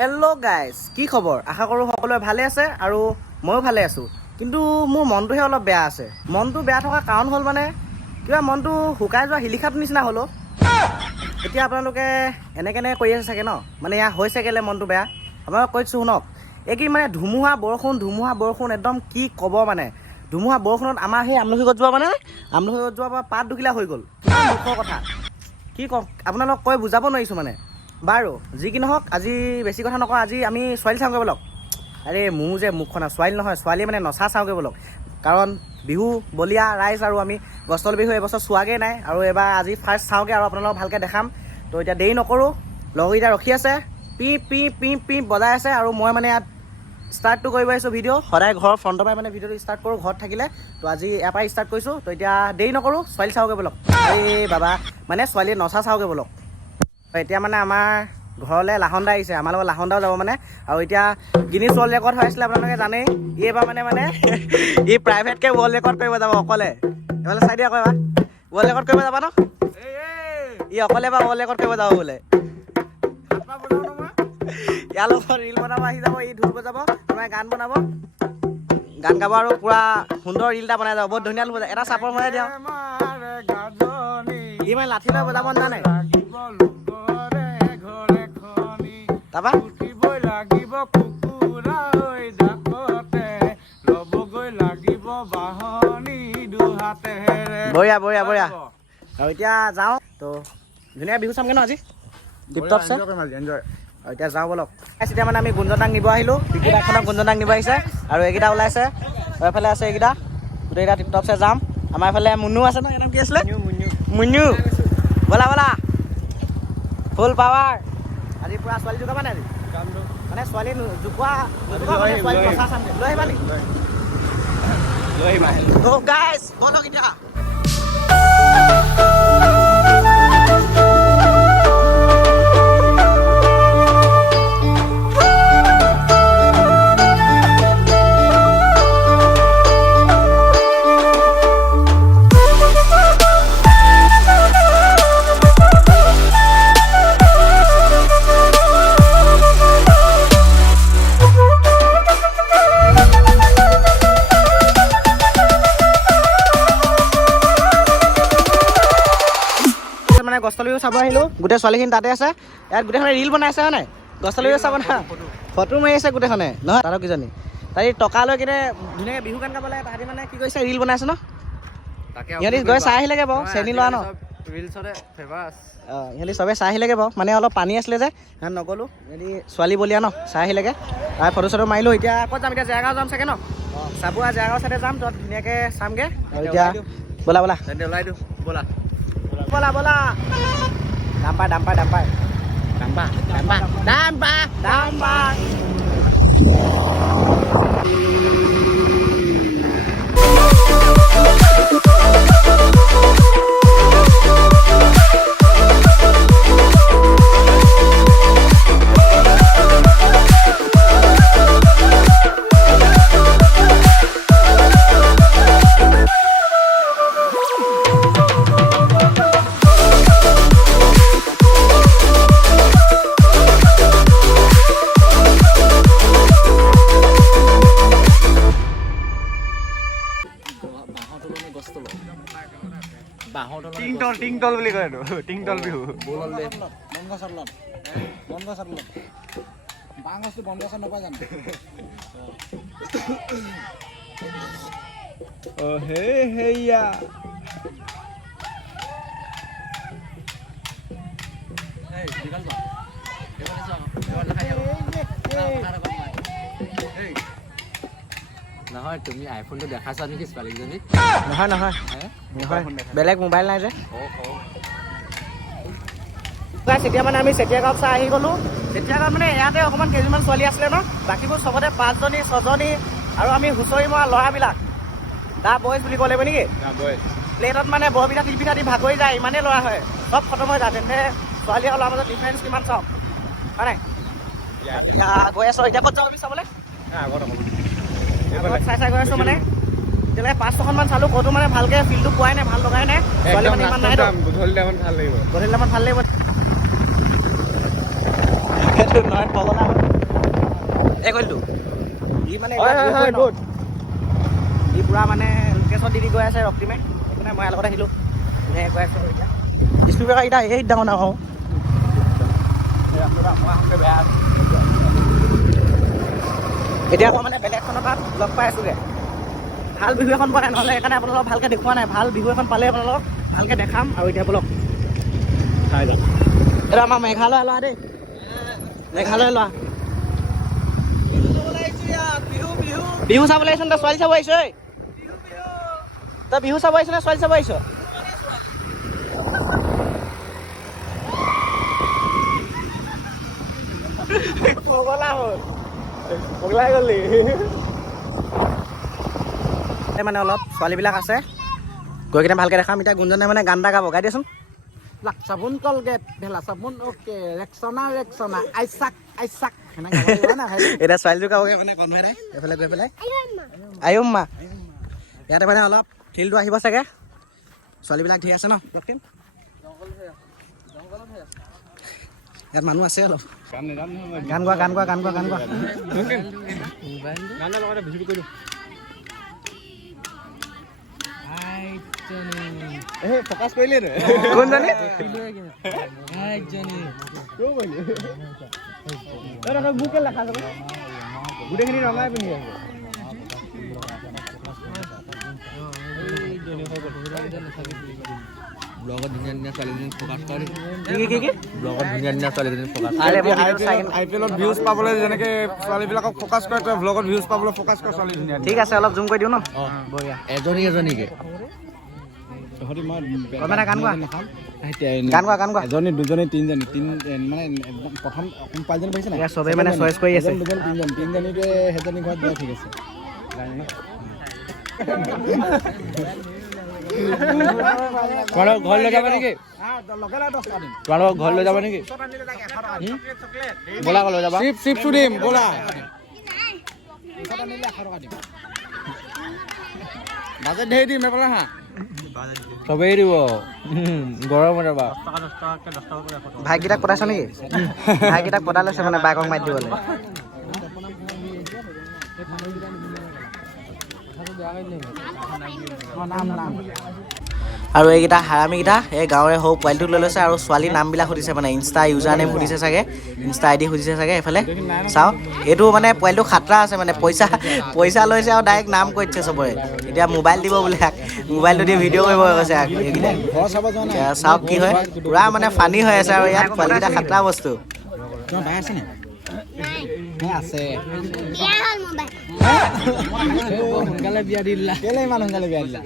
Hello' guys, কি খবৰ? আশা কৰোঁ সকলোৱে ভালে আছে আৰু ময়ো ভালে আছোঁ। কিন্তু মোৰ মনটোহে অলপ বেয়া আছে। মনটো বেয়া থকা কাৰণ হ'ল মানে কিবা মনটো শুকাই যোৱা শিলিখাটোৰ নিচিনা হ'লো। এতিয়া আপোনালোকে এনেকৈ কৰি আছে চাগে ন, মানে ইয়াৰ হৈছে কেলে মনটো বেয়া। আপোনালোকক কৈছোঁ শুনক, এই কি মানে ধুমুহা বৰষুণ একদম কি ক'ব মানে। ধুমুহা বৰষুণত আমাৰ সেই আমলখি গছজোপা মানে আমলখি গছজোপাৰ পৰা পাত দুখিলা হৈ গ'ল। কিমান দুখৰ কথা, কি কওঁ আপোনালোকক কৈ বুজাব নোৱাৰিছোঁ মানে। বাৰু যি কি নহওক, আজি বেছি কথা নকওঁ, আজি আমি ছোৱালী চাওঁগৈ ব'লক। আৰে মোৰ যে মুখখন ছোৱালী নহয়, ছোৱালী মানে নচা চাওঁগৈ ব'লক। কাৰণ বিহু বলীয়া ৰাইজ আৰু আমি গছতল বিহু এইবছৰ চোৱাগৈ নাই, আৰু এবাৰ আজি ফাৰ্ষ্ট চাওঁগৈ আৰু আপোনালোকক ভালকৈ দেখাম। তো এতিয়া দেৰি নকৰোঁ, লগৰকেইটা ৰখি আছে, পি বজাই আছে, আৰু মই মানে ইয়াত ষ্টাৰ্টটো কৰিব আহিছোঁ ভিডিঅ'। সদায় ঘৰৰ ফ্ৰণ্টৰ পৰাই মানে ভিডিঅ'টো ষ্টাৰ্ট কৰোঁ ঘৰত থাকিলে, তো আজি ইয়াৰ পৰাই ষ্টাৰ্ট কৰিছোঁ। তো এতিয়া দেৰি নকৰোঁ, ছোৱালী চাওঁগৈ ব'লক। এই বাবা মানে ছোৱালীয়ে নচা চাওঁগৈ ব'লক। এতিয়া মানে আমাৰ ঘৰলৈ লাহন দা আহিছে, আমাৰ লগত লাহন দাও যাব মানে। আৰু এতিয়া গিনিজ ৱৰ্ল্ড ৰেকৰ্ড হৈ আছিলে, আপোনালোকে জানেই। ই এবাৰ মানে ই প্ৰাইভেটকৈ ৱৰ্ল্ড ৰেকৰ্ড কৰিব যাব অকলে। এইফালে চাই দিয়া আকৌ এবাৰ ৱৰ্ল্ড ৰেকৰ্ড কৰিব যাবা ন, ই অকলে এবাৰ ৱৰ্ল্ড ৰেকৰ্ড কৰিব যাব বোলে। ইয়াৰ লগত ৰিল বনাব আহি যাব, ই ঢোল বজাব, তোমাৰ গান বনাব, গান গাব, আৰু পুৰা সুন্দৰ ৰিল এটা বনাই যাব। বহুত ধুনীয়া ঢোল বজায়, এটা চাপৰ মৰাই দিয়ক। ই মানে লাঠি লৈ বজাব জানে। তাৰপা লাগিব কুকুৰা হৈ জাকতে, ল'বগৈ লাগিব বাহনি দুহাতে। বঢ়িয়া। আৰু এতিয়া যাওঁ, তো ধুনীয়া বিহু চামগৈ ন আজি, টিপটপ আছে। আৰু এতিয়া যাওঁ ব'লক। এতিয়া মানে আমি গুঞ্জনদাক নিব আহিলোঁ, বিকিদাখনক গুঞ্জনদাক নিব আহিছে, আৰু এইকেইটা ওলাইছে, আৰু এইফালে আছে এইকেইটা, গোটেইকেইটা টিপটপছে যাম। আমাৰ এইফালে মুনু আছে ন, নাম কি আছিলে? মুনু। ব'লা ফুল পাৱাৰ। আজি পুৰা ছোৱালী জোকাবা নাই আজি? মানে ছোৱালী জোকোৱা মানে ছোৱালী নচা চাম, লৈ আহিবা নেকি? লৈ আহিবা। অ' গাইজ ব'লক এতিয়া। মানে গছতল বিহু চাব আহিলোঁ, গোটেই ছোৱালীখিনি তাতে আছে। ইয়াত গোটেইখনে ৰিল বনাই আছে হয় নাই? গছতল বিহু চাব না, ফটো মাৰি আছে গোটেইখনে নহয়। তাহাঁতক কিজনী তাই টকা লৈ কিনে ধুনীয়াকৈ বিহু গান গাব লাগে, তাহাঁতি মানে কি কৰিছে ৰিল বনাই আছে ন। সিহঁতি গৈ চাই আহিলেগৈ বাৰু, চেনি লোৱা ন। অঁ সিহঁতি চবে চাই আহিলেগৈ বাৰু, মানে অলপ পানী আছিলে যে সিহঁত নগ'লোঁ। সিহঁতি ছোৱালী বলীয়া ন, চাই আহিলেগৈ। তাৰ ফটো চটো মাৰিলোঁ। এতিয়া ক'ত যাম? এতিয়া জেগাও যাম চাগে ন, চাবুৱা জেগাও চাইডে যাম, তাত ধুনীয়াকৈ চামগৈ। আৰু এতিয়া ব'লা ওলাই দিওঁ, ব'লা। ডাম্পাৰ। টিংটল বুলি কয় এইটো, টিংটল বিহু। সেয়া নহয়, তুমি আইফোনটো দেখাইছা নেকি ছোৱালীজনীক? নহয়, বেলেগ মোবাইল নাই যে। এতিয়া মানে আমি চেতিয়াগাঁৱত চাই আহি গ'লোঁ। চেতিয়াগাঁৱত মানে ইয়াতে অকণমান কেইজনমান ছোৱালী আছিলে ন, বাকীবোৰ চবতে 5জনী 6জনী, আৰু আমি হুঁচৰি মৰা ল'ৰাবিলাক দা বয়জ বুলি ক'ব লাগিব নেকি? প্লেটত মানে বৰপিঠা তিলপিঠা দি ভাগ হৈ যায়, ইমানেই ল'ৰা হয়, চব খতম হৈ যায়। তেন্তে ছোৱালী আৰু ল'ৰাৰ মাজত ডিফাৰেঞ্চ কিমান চাওক হয় নাই? এতিয়া গৈ আছোঁ, এতিয়া ক'ত যাওঁ আমি চাবলৈ? চাই গৈ আছোঁ মানে। এতিয়ালৈকে 5-6খনমান চালোঁ, ক'তো মানে ভালকৈ ফিল্ডটো পোৱাই নাই, ভাল লগাই নাই। ছোৱালী মানে ইমান নাই, গধূলি টাইমত ভাল লাগিব। নহয় পগলা এই কৰিলোঁ ই মানে ই পূৰা মানে লোকেশ্যন দি গৈ আছে ৰক্তিমে সেইকাৰণে মই ইয়াৰ লগত আহিলোঁ ধুনীয়াকৈ গৈ আছোঁ এতিয়া স্পীকাৰ কেইটা এই ডাঙৰ ডাঙৰ এতিয়া আকৌ মানে বেলেগ এখনৰ তাত লগ পাই আছোঁগৈ ভাল বিহু এখন পোৱা নাই নহ'লে সেইকাৰণে আপোনালোকক ভালকৈ দেখুওৱা নাই ভাল বিহু এখন পালে আপোনালোকক ভালকৈ দেখাম আৰু এতিয়া বলক চাই যাম এইটো আমাৰ মেঘালয় লোৱা দেই মেঘালয় লোৱা বিহু চাবলৈ আহিছ তই ছোৱালী চাব আহিছ তই বিহু চাব আহিছ নে ছোৱালী চাব আহিছ পগলা হ'ল পগলাই গ'লি মানে অলপ ছোৱালীবিলাক আছে গৈ কিনে ভালকৈ দেখাম এতিয়া গুঞ্জনে মানে গান এটা গাব গাই দিয়াচোন লাক চাবোন কলগেট ভেলা চাবোন অ'কে ৰেক্সনা আইচাক এতিয়া ছোৱালীটো গাবগৈ মানে কনভেৰে এইফালে গৈ পেলাই আয়ুম্মা ইয়াতে মানে অলপ ফিল্ডটো আহিব চাগে ছোৱালীবিলাক ধেৰ আছে ন দক্ষিণ ইয়াত মানুহ আছে অলপ গান গোৱা ফকাচ কৰিলে কোন জানি বুকে লেখা গোটেইখিনি ৰঙাই পিন্ধি আছে ব্লগত ধুনীয়া ধুনীয়া ছোৱালীজনী ফকাচ কৰে ব্লগত ধুনীয়া ধুনীয়া ছোৱালীজনী ফকাচ IPL-ত ভিউজ পাবলৈ যেনেকৈ ছোৱালীবিলাকক ফকাচ কৰে তই ব্লগত ভিউজ পাবলৈ ফকাচ কৰ ছোৱালী ধুনীয়া ঠিক আছে অলপ জুম কৰি দিওঁ ন বঢ়িয়া এজনীকে এজনী দুজনী তিনিজনী মানে প্ৰথম পাঁচজনী পাইছে নাই চবেই মানে চইচ কৰি আছে তিনিজনীটোৱে সেইজনী ঘৰত দিয়া ঠিক আছে ঘৰ লৈ যাব নেকি ঘৰ লৈ যাব নেকি ব'লা লৈ যাবা চিপছো দিম ব'লা বাজেট ধেৰ দিম এবাৰ হা চবেই দিব গৰমত ৰবা ভাইকেইটাক পঠাইছ নেকি ভাইকেইটাক পঠাই লৈছে মানে বাইকক মাৰি দিবলৈ আৰু এইকেইটা হাৰামিকেইটা এই গাঁৱৰে সৰু পোৱালিটোক লৈ লৈছে আৰু ছোৱালীৰ নামবিলাক সুধিছে মানে ইনষ্টা ইউজাৰ নেম সুধিছে চাগে ইনষ্টা ID সুধিছে চাগে এইফালে চাওক এইটো মানে পোৱালিটো খাতৰা আছে মানে পইচা লৈছে আৰু ডাইৰেক্ট নাম কৈ দিছে চবৰে এতিয়া মোবাইল দিব বোলে মোবাইলটো দি ভিডিঅ' কৰিব কৈছে চাওক কি হয় পূৰা মানে ফানি হৈ আছে আৰু ইয়াত পোৱালিকেইটা খাতৰা বস্তু সোনকালে বিয়া দি দিলা কেলে ইমান সোনকালে বিয়া দিলা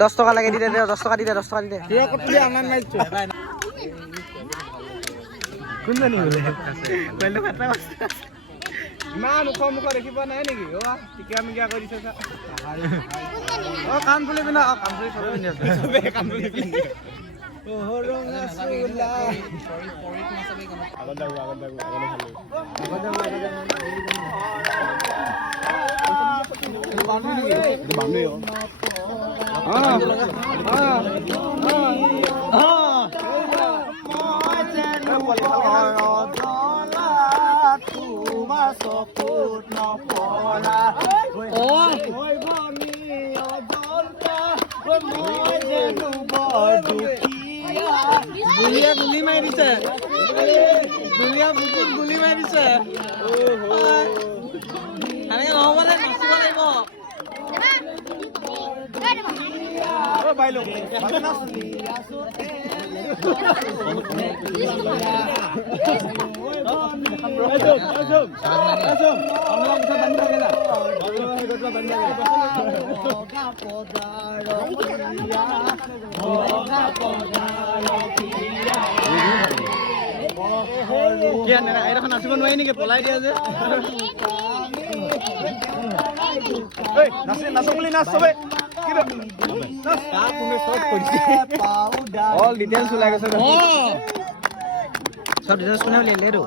দহ টকা লাগে দি দে 10 টকা দি দে কোনজনী বোলে ইমান মুখ দেখি পোৱা নাই নেকি টিকা মিকিয়া কৰি দিছে কাণ ফুলি পিন্ধা কাণ ফুলি চবে পিন্ধি আছে কাণ ফুলি পিন্ধি তোমাৰ চকুত নপৰা মই ভনী অজন্তা মই যেনো বৰ দুখীয়া গুলিয়া গুলি মাৰি দিছে গুলিয়া বুকুত গুলি মাৰি দিছে এনেকে নহ'বনে নাচিব লাগিব বাইলো এইডোখৰ নাচিব নোৱাৰি নেকি পলাই দিয়া যে নাচো বুলি নাচ চবে অল ডিটেইলছ ওলাই গৈছে চব ডিটেইলছ কোনে উলিয়ালে এইটো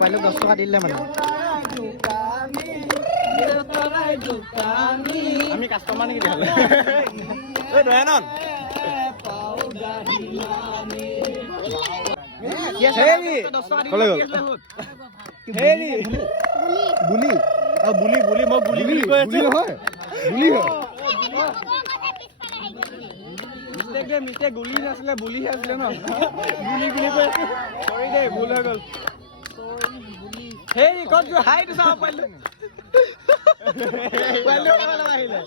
পাৰিলে 10 টকা দিলে মানে আমি কাষ্টমাৰ নেকি দেখালে এই দয়ানন হেৰি কলে গ'ল হেৰি বুলি বুলি মই বুলি বুলি কৈ আছো নহয় বুলি হয় মিষ্টেক গুলি নাছিলে বুলিহে আছিলে ন বুলি বুলি কৈ আছো সৰি দেই ভুল হৈ গ'ল হেৰি ক'ত গৈ হাইটো চাব পাৰিলো পাৰিলো কেলা আহিলে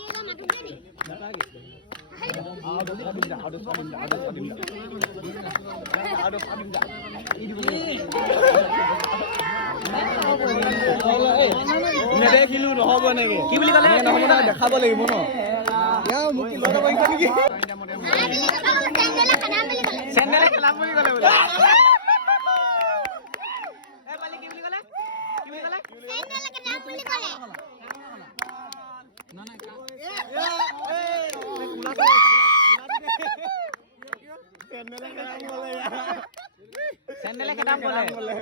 নেদেখিলো নহ'ব নেকি কি বুলি ক'লে নহ'ব নহয় দেখাব লাগিব ন মোক কি লগাব পাৰিছা নেকি চেণ্ডেলে খেলাম বুলি ক'লে বোলে কি বুলি ক'লে চেণ্ডেলে খেলাম বুলি ক'লে চেণ্ডেলে খেলাম বোলে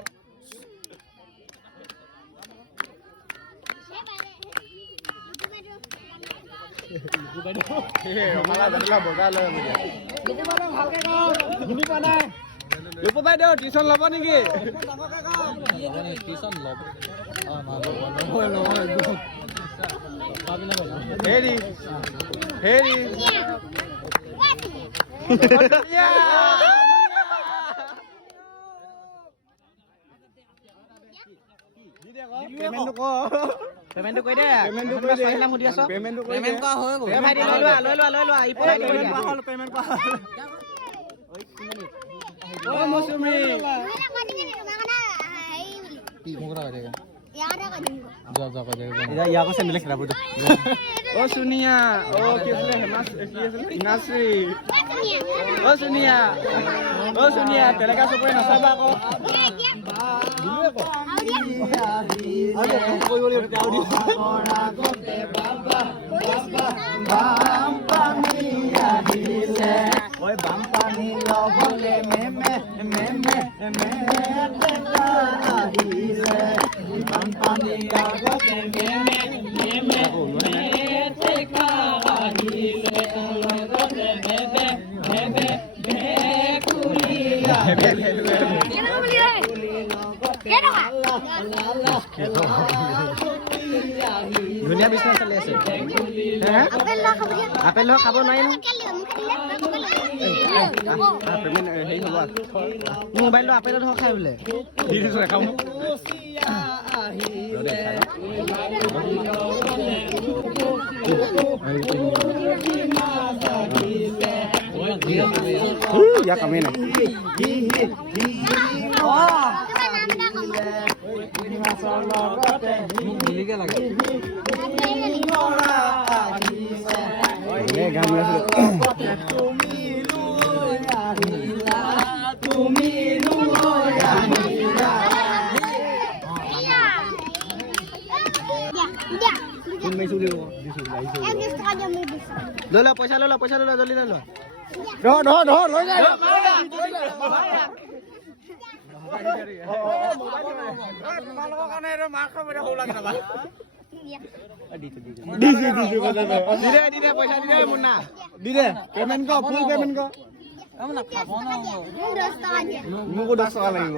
টিউচন ল'ব নেকি হেৰি হেৰি পেমেণ্টটো কৈ দে পেমেণ্টটো কৈ দে সুধি আছ পেমেণ্টটো কৈ পেমেণ্ট কৰা হৈ গ'ল ভাই লৈ লোৱা ই পঠাই দিলে পেমেণ্ট কৰা ও মৌচুমী ইয়াকো চেণ্ডেলে খেলাব অ সোনিয়া অ কি আছিলে হেমাছ কি আছিলে ইনাশ্ৰী অ সোনিয়া তেলেকা চপৰে নাচাবা আকৌ বানপানী লগলে মেমে মেমে আহিলে বানপানী লগতে মেমে মেমে ধুনীয়া বিজনেছ চলি আছে আপেল লগ খাব নোৱাৰি হেৰি হ'ব মোবাইলটো আপেলত হওক খাই বোলে খাওঁ ইয়াৰ কামেই নাই গান লৈ ল পইচা লৈ ল জলদি লৈ ল লৈ যায় পেমেণ্ট কৰ ফুল পেমেণ্ট কৰ মোকো 10 টকা লাগিব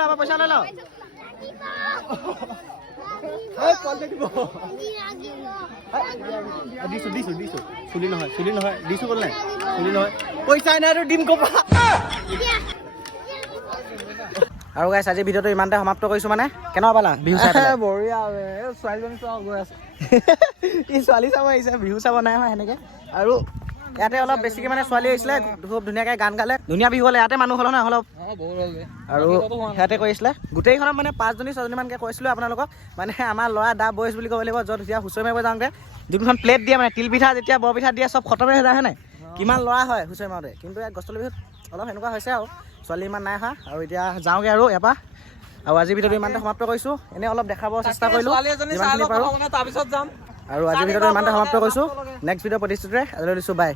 পইচা লৈ ল দিছো চুলি নহয় দিছো ক'লে চুলি নহয় পইচা নাই আৰু দিম ক'বা আৰু গাইছ আজি ভিডিঅ'টো ইমানতে সমাপ্ত কৰিছো মানে কেনেকুৱা পালা বিহু চাই পেলাই বঢ়িয়া ছোৱালীজনী চাব গৈ আছে ই ছোৱালী চাব আহিছে বিহু চাব নাই হয় সেনেকে আৰু ইয়াতে অলপ বেছিকৈ মানে ছোৱালী আহিছিলে খুব ধুনীয়াকৈ গান গালে ধুনীয়া বিহু হ'লে ইয়াতে মানুহ হ'ল নহয় অলপ আৰু সিহঁতে কৰিছিলে গোটেইখনত মানে 5জনী 6জনীমানকৈ কৈছিলোঁ আপোনালোকক মানে আমাৰ ল'ৰা দা বয়জ বুলি ক'ব লাগিব য'ত এতিয়া হুঁচৰি মাৰিব যাওঁতে যোনখন প্লেট দিয়ে মানে তিল পিঠা যেতিয়া বৰ পিঠা দিয়ে চব খতমে হৈ যায় হয় নাই কিমান ল'ৰা হয় হুঁচৰি মাৰোঁতে কিন্তু ইয়াত গছতলী বিহুত অলপ সেনেকুৱা হৈছে আৰু ছোৱালী ইমান নাই অহা আৰু এতিয়া যাওঁগৈ আৰু ইয়াৰ পৰা আৰু আজিৰ ভিডিঅ'টো ইমানতে সমাপ্ত কৰিছোঁ এনেই অলপ দেখাব চেষ্টা কৰিলোঁ যিমানখিনি পাৰোঁ তাৰপিছত যাম আৰু আজিৰ ভিডিঅ'টো ইমানতে সমাপ্ত কৰিছোঁ নেক্সট ভিডিঅ' প্ৰতিশ্ৰুতিৰে আজিলৈ দিছোঁ বাই